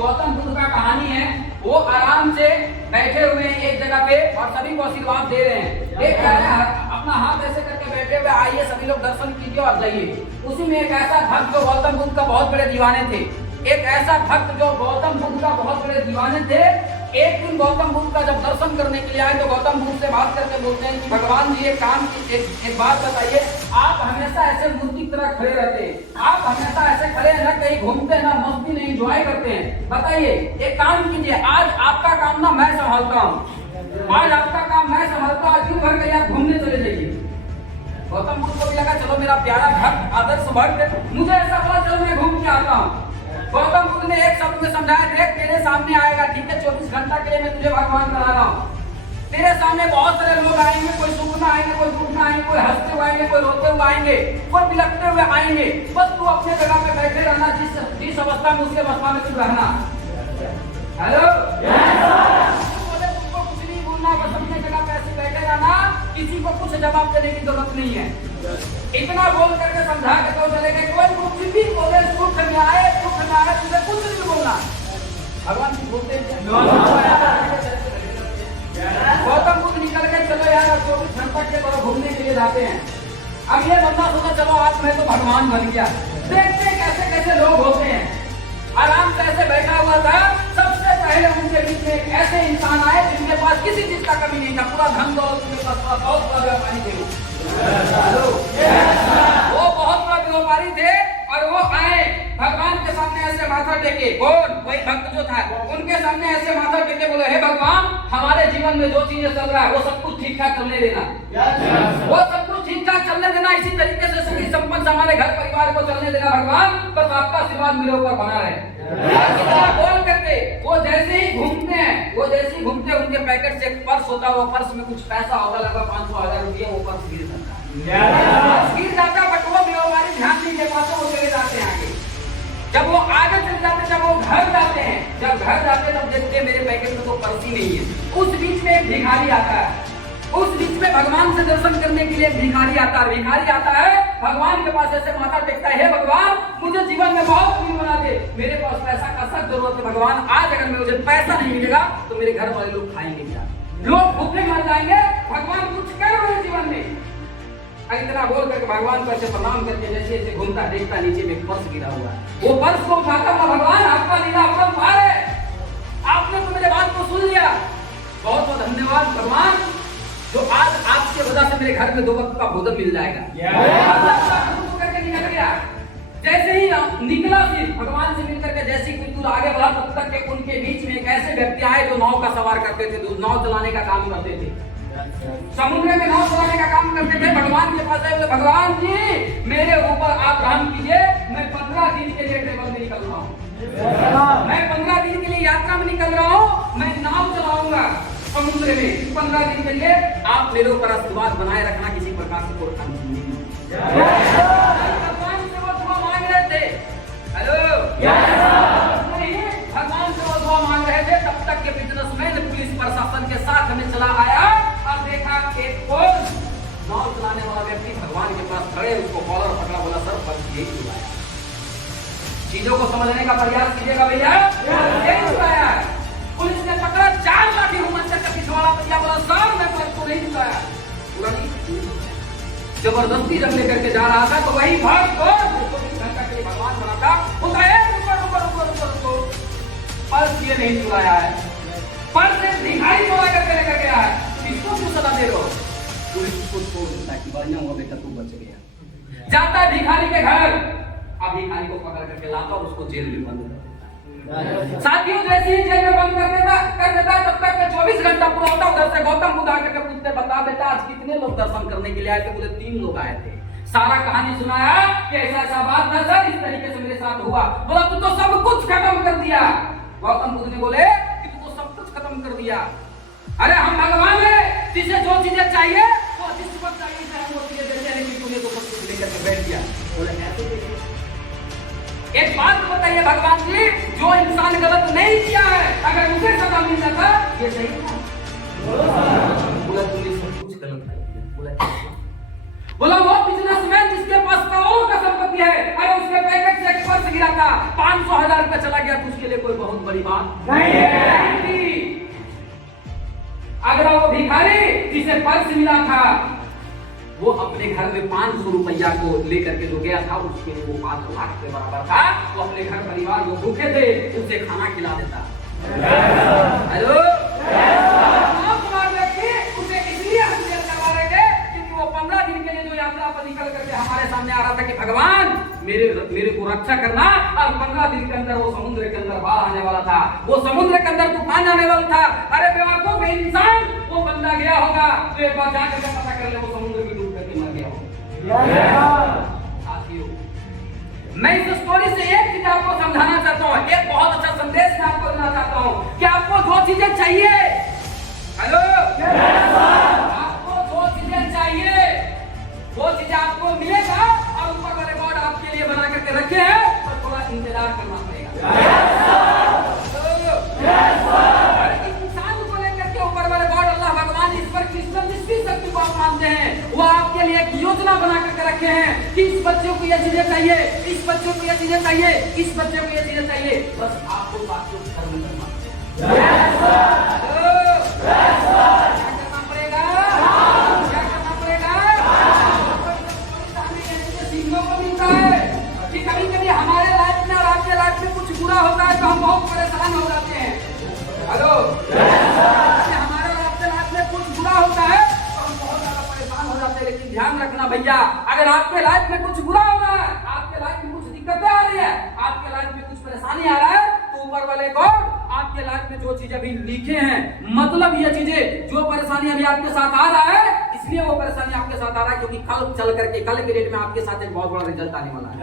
गौतम बुद्ध का कहानी है। वो आराम से बैठे हुए हैं एक जगह पे और सभी को आशीर्वाद दे रहे हैं। एक कह रहे हैं अपना हाथ ऐसे करके बैठे हुए, आइए सभी लोग दर्शन कीजिए और जाइए। उसी में एक ऐसा भक्त जो गौतम बुद्ध का बहुत बड़े दीवाने थे, एक ऐसा भक्त जो गौतम बुद्ध का बहुत बड़े दीवाने थे, एक दिन गौतम बुद्ध का जब दर्शन करने के लिए आए तो गौतम बुद्ध से बात करके बोलते हैं कि भगवान जी एक बात बताइए, आप हमेशा ऐसे मूर्ति की तरह खड़े रहते हैं, आप हमेशा ऐसे खड़े हैं ना, कहीं घूमते हैं ना, मस्ती नहीं एंजॉय करते हैं। बताइए एक काम कीजिए, आज आपका काम ना मैं संभालता हूँ, आज आपका काम मैं संभालता हूँ, दिन भर कहीं आप घूमने चले जाइए। गौतम बुद्ध को भी लगा चलो मेरा प्यारा भक्त आदर्श भक्त, मुझे ऐसा बोला चलो मैं घूम के आता हूँ। गौतम बुद्ध ने एक शब्द में समझाया, देख तेरे सामने आएगा, ठीक है 24 घंटा के लिए मैं तुझे भगवान बना रहा हूँ। तेरे सामने बहुत सारे लोग आएंगे, कोई सुख में आएंगे, कोई दुख में आएंगे, कोई हंसते हुए आएंगे, कोई रोते हुए आएंगे, कोई बिलखते हुए आएंगे। बस तू अपने जगह पे बैठे रहना, जिस अवस्था में उसके अवस्था में तू रहना। हेलो बोले तुमको कुछ नहीं बोलना, बस अपने जगह पे ऐसे बैठे रहना, किसी को कुछ जवाब देने की जरूरत नहीं है। इतना बोल करके समझा के तो चले गए। कोई कुछ भी बोले, सुख में आए दुख में आए, तुझे कुछ नहीं बोलना। भगवान जी बोलते गौतम बुद्ध निकल गए, चलो यार 24 घंटा के बाद घूमने के लिए जाते हैं। अब ये बंदा सोचा चलो आज मैं तो भगवान बन गया। देखते कैसे कैसे लोग होते हैं, आराम से ऐसे बैठा हुआ था। सबसे पहले उनके बीच में एक ऐसे इंसान आए जिनके पास किसी चीज का कमी नहीं था, पूरा धन दौलत उनके पास था, बहुत बड़ा व्यापारी थे वो बहुत बड़ा व्यापारी थे। और वो आए भगवान के सामने ऐसे माथा टेके, कौन वही भक्त जो था उनके सामने ऐसे माथा टेके बोले, हे भगवान हमारे जीवन में जो चीजें चल रहा है वो सब कुछ ठीक ठाक चलने देना, वो सब कुछ ठीक ठाक चलने देना, इसी तरीके से सुखी संपन्न हमारे घर परिवार को चलने देना भगवान, बस आपका आशीर्वाद मेरे ऊपर बना रहे। बोल करके वो जैसे ही घूमते हैं, वो जैसे ही घूमते उनके पैकेट से एक पर्स होता है, वो पर्स में कुछ पैसा होगा, लगभग 500,000 रुपया, वो पर्स गिर जाता बट वो व्यापारी ध्यान नहीं दे पाते, वो चले जाते हैं आगे। जब वो आगे चले जाते, जब वो घर जाते हैं, जब घर जाते तब देखते हैं मेरे पैकेट में तो पर्स ही नहीं है। उस बीच में एक भिखारी आता है, उस बीच में भगवान से दर्शन करने के लिए भिखारी आता है। भिखारी आता है भगवान के पास ऐसे माथा टेकता है, हे भगवान मुझे जीवन में बहुत अमीर बना दे, मेरे पास पैसा का सख्त जरूरत है भगवान, आज अगर मुझे पैसा नहीं मिलेगा तो मेरे घर वाले लोग खाएंगे क्या, लोग भूखे मर जाएंगे, भगवान कुछ कर मेरे जीवन में। इतना बोल करके भगवान को ऐसे प्रणाम करके जैसे जैसे घूमता देखता नीचे में पर्स गिरा हुआ, वो पर्स को उठाता हुआ, भगवान आपका लीला अपरंपार है, आपने तो मेरे बात को सुन लिया, बहुत बहुत धन्यवाद भगवान, जो आज आपके वजह से मेरे घर में 2 वक्त का भोजन मिल जाएगा। करके निकल गया। जैसे ही निकला फिर भगवान से मिलकर के जैसे कुछ दूर आगे बढ़ा, तब तक के उनके बीच में एक ऐसे व्यक्ति आए जो नाव का सवार करते थे, नाव चलाने का काम करते थे, समुद्र में नाव चलाने का काम करते थे। भगवान के पास आए, भगवान जी मेरे ऊपर आप रहम कीजिए, मैं 15 दिन के लिए ट्रेवल में निकल रहा हूँ, मैं 15 दिन के लिए यात्रा में निकल रहा हूँ, मैं नाव चलाऊंगा समुद्र में 15 दिन के लिए, आप मेरे ऊपर आशीर्वाद बनाए रखना, किसी प्रकार से कोई भगवान से वो दुआ मांग रहे थे। हेलो भगवान से वो दुआ मांग रहे थे, तब तक के बिजनेसमैन पुलिस प्रशासन के साथ में चला आया और देखा एक और नाव चलाने वाला व्यक्ति भगवान के पास खड़े, उसको कॉलर पकड़ा, बोला सर बस यही चुराया। चीजों को समझने का प्रयास कीजिएगा भैया, यही चुराया। पुलिस ने पकड़ा, 4 लाठी हुमंचर का पिछवाड़ा पर दिया, बोला सर मैं पर्स को नहीं चुराया, पूरा नहीं, जबरदस्ती जब लेकर के जा रहा था तो वही भक्त भगवान बना था, रुको पर्स ये नहीं चुराया है, पर्स से भिखारी चोरा करके लेकर गया है, इसको क्यों सजा दे रहे हो? पुलिस उसको छोड़ देता है कि बढ़िया हुआ बेटा तू बच गया। जाता है भिखारी के घर, अब भिखारी को पकड़ करके लाता और उसको जेल में बंद कर देता। साथियों जैसे ही जेल में बंद कर देता है, तब तक 24 घंटा पूरा होता, उधर से गौतम बुद्ध आकर के पूछते, बता बेटा आज कितने लोग दर्शन करने के लिए आए थे? बोले 3 लोग आए थे। सारा कहानी सुनाया कि ऐसा ऐसा बात था सर, इस तरीके से मेरे साथ हुआ। बोला तू तो सब कुछ खत्म कर दिया। गौतम बुद्ध ने बोले कि तू तो सब कुछ खत्म कर दिया, अरे हम भगवान है, तुझे जो चीजें चाहिए वो जिस वक्त चाहिए वो चीजें देते हैं, लेकिन तूने तो सब कुछ लेकर के बैठ गया। बोले ऐसे एक बात बताइए भगवान जी, जो इंसान गलत नहीं किया है अगर उसे सजा मिल जाता ये सही था? बोला तुमने सब कुछ गलत किया। बोला वो बिजनेसमैन जिसके पास करोड़ों का संपत्ति है, अरे उसके पैकेट से एक पर्स से गिरा था, 500,000 रुपया चला गया, तो उसके लिए कोई बहुत बड़ी बात नहीं है। अगर वो भिखारी जिसे पर्स मिला था, वो अपने घर में 500 रुपया को लेकर के जो गया था, उसके लिए वो 5 लाख के बराबर था। वो अपने घर परिवार जो भूखे थे उसे खाना खिला देता। हेलो, उसे इसलिए हम जेल करवा रहे थे क्योंकि वो 15 दिन के लिए जो यात्रा पर निकल करके हमारे सामने आ रहा था कि भगवान मेरे को रक्षा करना, और 15 दिन के अंदर वो समुद्र के अंदर बाढ़ आने वाला था, वो समुद्र के अंदर तूफान आने वाला था। अरे बेवकूफ इंसान, वो बंदा गया होगा तो एक बार जाकर के पता कर ले, वो समुद्र में डूब करके मर गया होगा। साथियों, मैं इस स्टोरी से एक चीज आपको समझाना चाहता हूँ, एक बहुत अच्छा संदेश मैं आपको देना चाहता हूँ कि आपको जो चीजें चाहिए, हेलो, आपको जो चीजें चाहिए वो चीजें आपको मिलेगा, और ऊपर वाले गॉड आपके लिए बना करके रखे हैं, और थोड़ा इंतजार करना पड़ेगा। इंसान को लेकर के ऊपर वाले गॉड अल्लाह भगवान ईश्वर कृष्ण जिसकी शक्ति को आप मानते हैं, वो आपके लिए एक योजना बना करके रखे हैं कि इस बच्चे को ये चीजें चाहिए, इस बच्चे को ये चीजें चाहिए, इस बच्चे को ये चीजें चाहिए, बस आपको बातों को कर्म करना कभी कभी हमारे लाइफ में और आपके लाइफ में कुछ बुरा होता है तो हम बहुत परेशान हो जाते हैं। हेलो, हमारे और आपके लाइफ में कुछ बुरा होता है तो हम बहुत ज्यादा परेशान हो जाते हैं। लेकिन ध्यान रखना भैया, अगर आपके लाइफ में कुछ बुरा हो रहा है, आपके लाइफ में कुछ दिक्कतें आ रही है, आपके लाइफ में कुछ परेशानी आ रहा है, तो ऊपर वाले गॉड आपके लाइफ में जो चीजें अभी लिखे हैं, मतलब ये चीजें जो परेशानी अभी आपके साथ आ रहा है, इसलिए वो परेशानी आपके साथ आ रहा है क्योंकि कल चल करके, कल के डेट में आपके साथ एक बहुत बड़ा रिजल्ट आने वाला है।